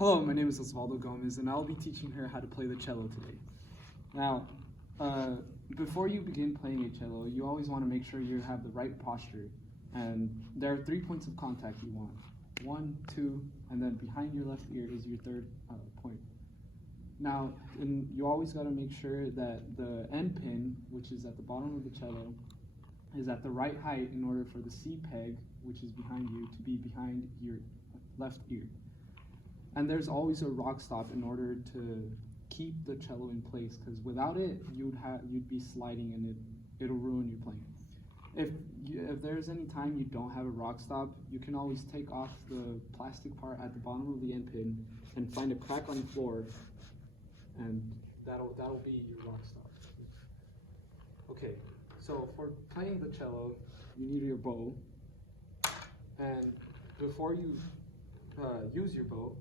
Hello, my name is Osvaldo Gomez, and I'll be teaching her how to play the cello today. Now, before you begin playing a cello, you always want to make sure you have the right posture. And there are 3 points of contact you want. 1, 2, and then behind your left ear is your third point. Now, you always got to make sure that the end pin, which is at the bottom of the cello, is at the right height in order for the C peg, which is behind you, to be behind your left ear. And there's always a rock stop in order to keep the cello in place, because without it, you'd be sliding and it'll ruin your playing. If there's any time you don't have a rock stop, you can always take off the plastic part at the bottom of the end pin and find a crack on the floor, and that'll be your rock stop. Okay, so for playing the cello, you need your bow, and before you use your bow,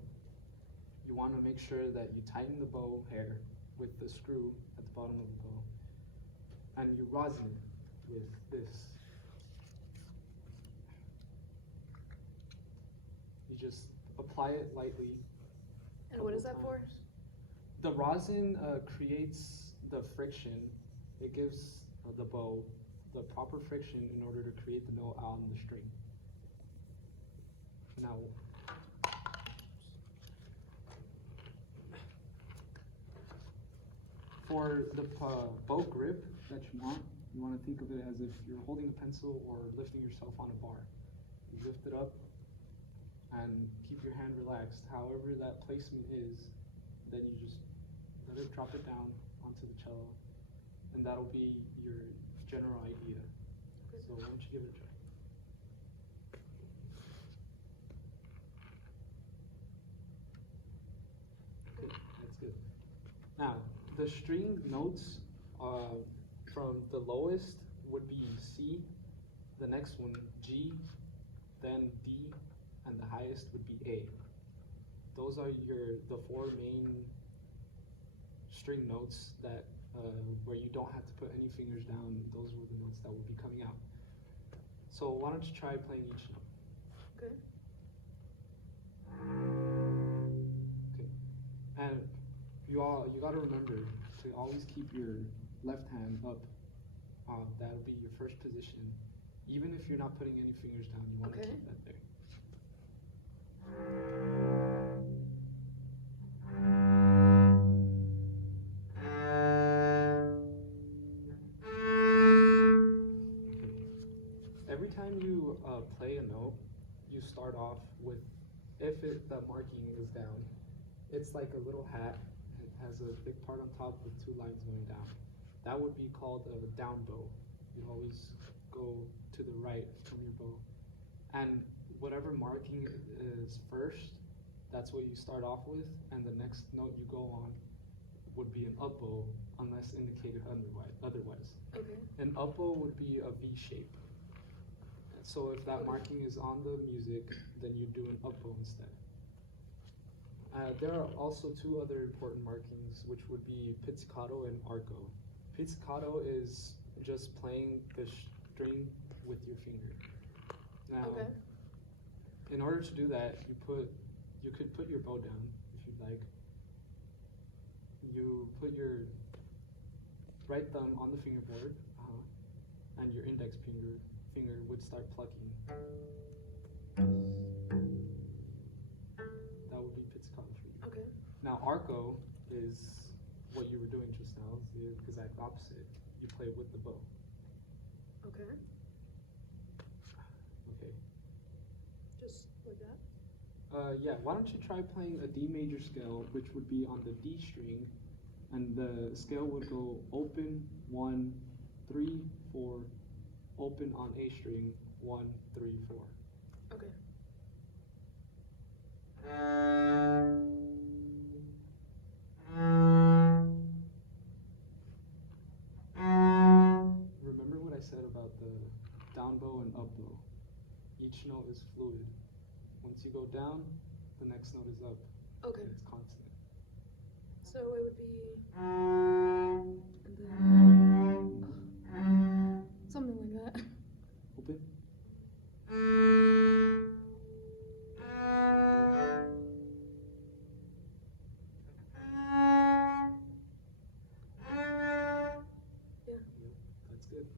you want to make sure that you tighten the bow hair with the screw at the bottom of the bow, and you rosin it with this. You just apply it lightly. And what is that for? The rosin creates the friction. It gives the bow the proper friction in order to create the note on the string. Now, for the bow grip that you want to think of it as if you're holding a pencil or lifting yourself on a bar. You lift it up and keep your hand relaxed. However that placement is, then you just let it drop it down onto the cello, and that'll be your general idea. So why don't you give it a try? Okay, that's good. Now, the string notes from the lowest would be C, the next one G, then D, and the highest would be A. Those are the 4 main string notes that where you don't have to put any fingers down. Those were the notes that would be coming out. So why don't you try playing each note? Okay. Okay, and you got to remember to always keep your left hand up. That'll be your first position. Even if you're not putting any fingers down, you want to keep that there. Every time you play a note, you start off with, if the marking is down, it's like a little hat. It has a big part on top with 2 lines going down. That would be called a down bow. You always go to the right from your bow. And whatever marking is first, that's what you start off with, and the next note you go on would be an up bow, unless indicated otherwise. Okay. An up bow would be a V shape. So if that marking is on the music, then you do an up bow instead. There are also 2 other important markings, which would be pizzicato and arco. Pizzicato is just playing the string with your finger. Now, in order to do that, you could put your bow down if you'd like. You put your right thumb on the fingerboard, and your index finger would start plucking. That would be pizzicato for you. Okay. Now arco is what you were doing just now. It's the exact opposite. You play with the bow. Okay. Okay. Just like that? Yeah, why don't you try playing a D major scale, which would be on the D string, and the scale would go open, 1, 3, 4, open on A string, 1, 3, 4. Okay. Remember what I said about the down bow and up bow. Each note is fluid. Once you go down, the next note is up. Okay. And it's constant. So it would be, and then